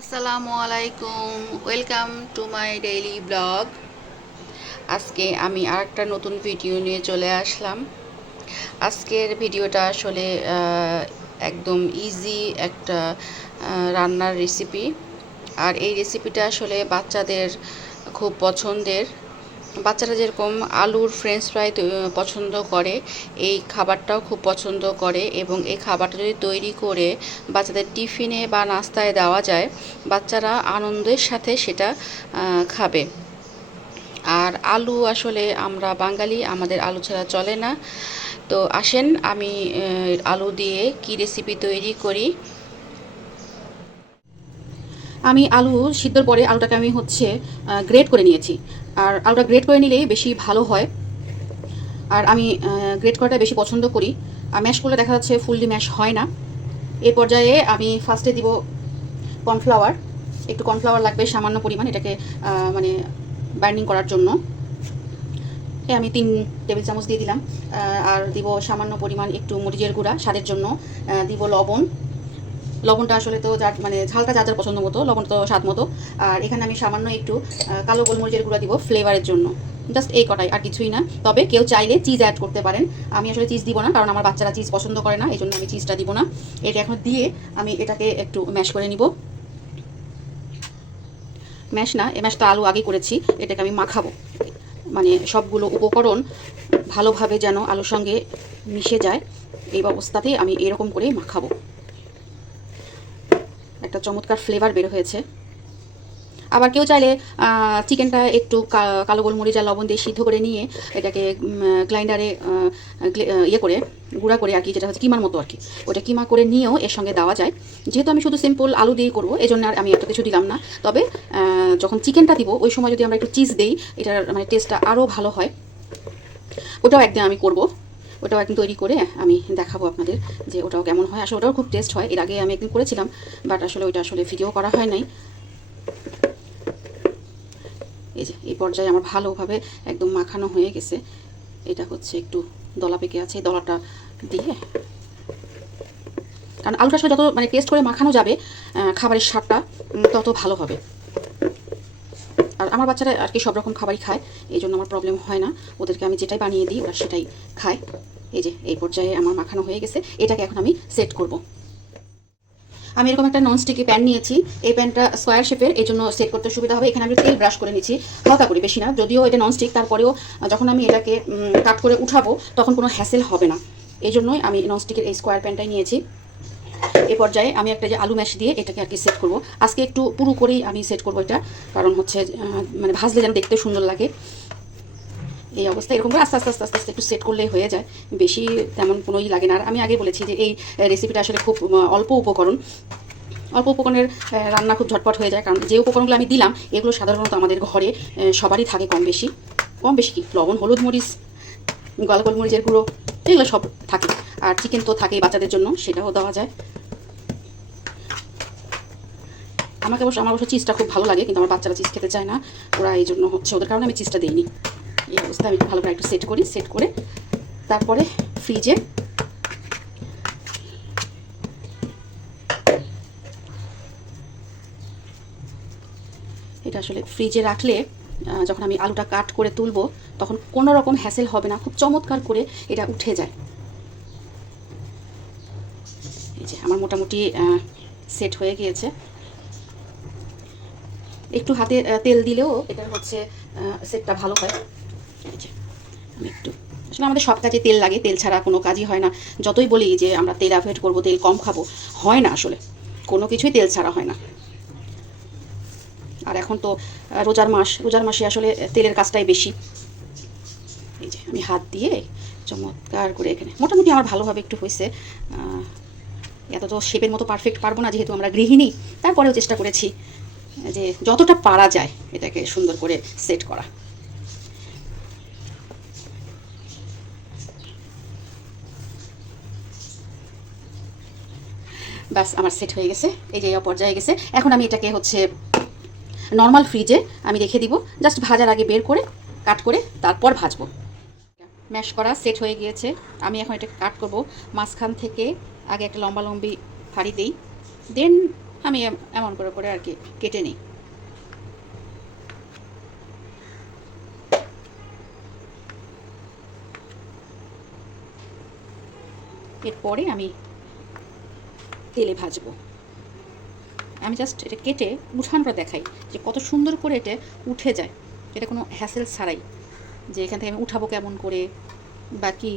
আসসালামু আলাইকুম, welcome to my daily blog. আজকে আমি আরেকটা নতুন ভিডিও নিয়ে চলে আসলাম। আজকের ভিডিওটা আসলে একদম ইজি একটা রান্নার রেসিপি। আর এই রেসিপিটা আসলে বাচ্চাদের খুব পছন্দের। বাচ্চারা যেরকম আলুর ফ্রেঞ্চ ফ্রাই পছন্দ করে, এই খাবারটাও খুব পছন্দ করে। এবং এই খাবারটা যদি তৈরি করে বাচ্চাদের টিফিনে বা নাস্তায় দেওয়া যায়, বাচ্চারা আনন্দের সাথে সেটা খাবে। আর আলু আসলে আমরা বাঙালি, আমাদের আলু ছাড়া চলে না। তো আসেন আমি আলু দিয়ে কি রেসিপি তৈরি করি। আমি আলু সিদ্ধর পরে আলুটাকে আমি গ্রেট করে নিয়েছি। আর আলুটা গ্রেট করে নিলেই বেশি ভালো হয়। আর আমি গ্রেট করাটা বেশি পছন্দ করি। ম্যাশ করলে দেখা যাচ্ছে ফুললি ম্যাশ হয় না। এই পর্যায়ে আমি ফার্স্টে দিব কর্নফ্লাওয়ার। একটু কর্নফ্লাওয়ার লাগবে সামান্য পরিমাণ, এটাকে মানে বাইন্ডিং করার জন্য। আমি 3 টেবিল চামচ দিয়ে দিলাম। আর দিব সামান্য পরিমাণ একটু মরিচের গুঁড়া স্বাদের জন্য। দিব লবণ। লবণটা আসলে তো যার মানে ঝালটা যার যার পছন্দ মতো, লবণ তো স্বাদ মতো। আর এখানে আমি সামান্য একটু কালো গোলমরিচের গুঁড়া দিব ফ্লেভারের জন্য। জাস্ট এই কটাই, আর কিছুই না। তবে কেউ চাইলে চিজ অ্যাড করতে পারেন। আমি আসলে চিজ দিব না, কারণ আমার বাচ্চারা চিজ পছন্দ করে না, এই জন্য আমি চিজটা দিব না। এটা এখন দিয়ে আমি এটাকে একটু ম্যাশ করে নিব। ম্যাশ না, এই ম্যাশটা আলু আগে করেছি। এটাকে আমি মাখাবো, মানে সবগুলো উপকরণ ভালোভাবে যেন আলুর সঙ্গে মিশে যায়। এই অবস্থাতেই আমি এরকম করে মাখাবো। একটা চমৎকার ফ্লেভার বের হয়েছে। আবার কেউ চাইলে চিকেনটা একটু কালো গোলমরিচ আর লবণ দিয়ে সিদ্ধ করে নিয়ে এটাকে গ্রাইন্ডারে ইয়ে করে গুঁড়া করে আর কি, যেটা হচ্ছে কিমার মতো আর কি, ওটা কিমা করে নিয়েও এর সঙ্গে দেওয়া যায়। যেহেতু আমি শুধু সিম্পল আলু দিয়েই করবো, এই জন্য আর আমি এত কিছু দিলাম না। তবে যখন চিকেনটা দিব ওই সময় যদি আমরা একটু চিজ দিই, এটার মানে টেস্টটা আরও ভালো হয়। ওটাও একদিন আমি করব। ওটাও একদিন তৈরি করে আমি দেখাবো আপনাদের যে ওটাও কেমন হয়। আসলে ওটাও খুব টেস্ট হয়। এর আগে আমি একদিন করেছিলাম, বাট আসলে ওইটা আসলে ভিডিও করা হয় নাই। এই যে এই পর্যায়ে আমার ভালোভাবে একদম মাখানো হয়ে গেছে। এটা হচ্ছে একটু দলা পেকে আছে, দলাটা দিয়ে, কারণ আলুটা আসলে যত মানে টেস্ট করে মাখানো যাবে খাবারের স্বাদটা তত ভালো হবে। আর আমার বাচ্চারা আর কি সব রকম খাবারই খায়, এই জন্য আমার প্রবলেম হয় না। ওদেরকে আমি যেটাই বানিয়ে দিই ওরা সেটাই খায়। এই যে এই পর্যায়ে আমার মাখানো হয়ে গেছে। এটাকে এখন আমি সেট করব। আমি এরকম একটা ননস্টিকি প্যান নিয়েছি। এই প্যানটা স্কোয়ার শেপের, এই জন্য সেট করতে সুবিধা হবে। এখানে আমি তেল ব্রাশ করে নিচ্ছি হালকা করে, বেশি না। যদিও এটা ননস্টিক, তারপরেও যখন আমি এটাকে কাট করে উঠাবো তখন কোনো হ্যাসেল হবে না। এই জন্যই আমি ননস্টিকের এই স্কোয়ার প্যানটাই নিয়েছি। এই পর্যায়ে আমি একটা যে আলু ম্যাশ দিয়ে এটাকে আর কি সেট করবো। আজকে একটু পুরো করেই আমি সেট করবো এটা, কারণ হচ্ছে মানে ভাজলে যেন দেখতে সুন্দর লাগে। এই অবস্থা এরকম করে আস্তে আস্তে আস্তে আস্তে আস্তে একটু সেট করলেই হয়ে যায়, বেশি তেমন কোনোই লাগে না। আর আমি আগে বলেছি যে এই রেসিপিটা আসলে খুব অল্প উপকরণের রান্না খুব ঝটপট হয়ে যায়। কারণ যে উপকরণগুলো আমি দিলাম এগুলো সাধারণত আমাদের ঘরে সবারই থাকে কম বেশি। কম বেশি কি, লবণ, হলুদ, মরিচ, গোলমরিচের গুঁড়ো, এগুলো সব থাকে। আর চিকেন তো থাকেই বাচ্চাদের জন্য, সেটাও দেওয়া যায়। আমার অবশ্য চিজটা খুব ভালো লাগে, কিন্তু আমার বাচ্চারা চিজ খেতে চায় না। ওরা এই জন্য হচ্ছে ওদের কারণে আমি চিজটা দিইনি। এই অবস্থায় আমি ভালো করে একটু সেট করি। সেট করে তারপরে ফ্রিজে এটা আসলে ফ্রিজে রাখলে যখন আমি আলুটা কাট করে তুলবো তখন কোনো রকম হ্যাসেল হবে না, খুব চমৎকার করে এটা উঠে যায়। এই যে আমার মোটামুটি সেট হয়ে গিয়েছে। একটু হাতে তেল দিলেও এটা হচ্ছে সেটটা ভালো হয়। এই যে আমি একটু, আসলে আমাদের সব কাজে তেল লাগে, তেল ছাড়া কোনো কাজই হয় না। যতই বলি যে আমরা তেল অ্যাভয়েড করবো, তেল কম খাবো, হয় না। আসলে কোনো কিছুই তেল ছাড়া হয় না। আর এখন তো রোজার মাসে আসলে তেলের কাজটাই বেশি। এই যে আমি হাত দিয়ে চমৎকার করে এখানে মোটামুটি আমার ভালোভাবে একটু হয়েছে। এত তো শেপের মতো পারফেক্ট পারবো না, যেহেতু আমরা গৃহিণী। তারপরেও চেষ্টা করেছি যে যতটা পারা যায় এটাকে সুন্দর করে সেট করা। ব্যাস আমার সেট হয়ে গেছে। এই যে পর্যায়ে গেছে। এখন আমি এটাকে হচ্ছে নর্মাল ফ্রিজে আমি রেখে দিব, জাস্ট ভাজার আগে বের করে কাট করে তারপর ভাজবো। ম্যাশ করা সেট হয়ে গিয়েছে। আমি এখন এটাকে কাট করব। মাঝখান থেকে আগে একটা লম্বা লম্বি ফাড়ি দিই, দেন আমি এমন করে করে আর কি কেটে নিই। এরপরে আমি তেলে ভাজবো। আমি জাস্ট এটা কেটে উঠানোটা দেখাই যে কত সুন্দর করে এটা উঠে যায়, এটা কোনো হ্যাসেল ছাড়াই যে এখান থেকে আমি উঠাবো কেমন করে বা কি।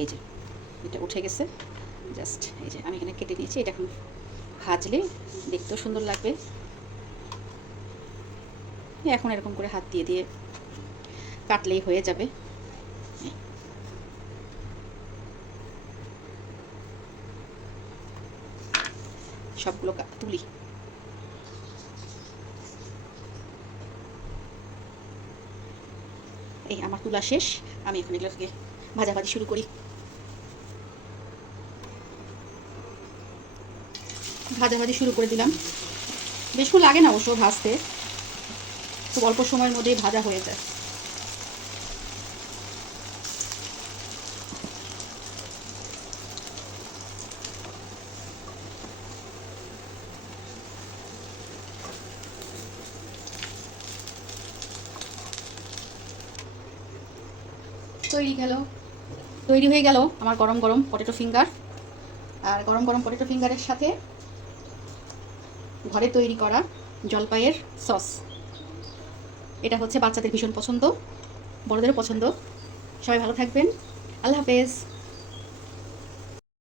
এই যে এটা উঠে গেছে, জাস্ট এই যে আমি এখানে কেটে নিয়েছি। এটা এখন ভাজলে দেখতেও সুন্দর লাগবে। এখন এরকম করে হাত দিয়ে দিয়ে কাটলেই হয়ে যাবে। সবগুলো তুলি। এই আমার তুলা শেষ, আমি এখন এগুলোকে ভাজাভাজি শুরু করি। ভাজাভাজি শুরু করে দিলাম। বেশিক্ষণ লাগে না অবশ্য ভাজতে, খুব অল্প সময়ের মধ্যেই ভাজা হয়ে যায়। তৈরি হয়ে গেল আমার গরম গরম পটেটো ফিঙ্গার। আর গরম গরম পটেটো ফিঙ্গারের সাথে ঘরে তৈরি করা জলপাইয়ের সস। এটা হচ্ছে বাচ্চাদের ভীষণ পছন্দ, বড়দেরও পছন্দ। সবাই ভালো থাকবেন। আল্লাহ হাফেজ।